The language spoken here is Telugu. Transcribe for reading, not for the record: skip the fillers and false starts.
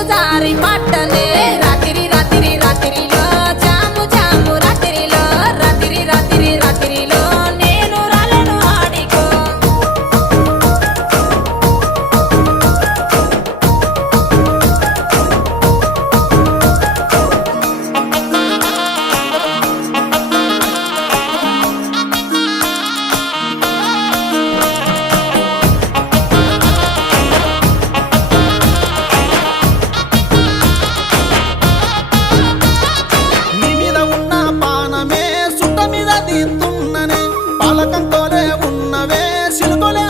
నీరు జారి పట్టనే రాత్రి రాత్రి రాత్రిలో జాము జాము రాత్రిలో రాత్రి రాత్రి రాత్రిలో నేను రాలను ఆడికో నీ మీద ఉన్న పానమే సుట్ట మీద తీస్తున్ననే పాలకంతోనే ఉన్నవే సిలుకొలే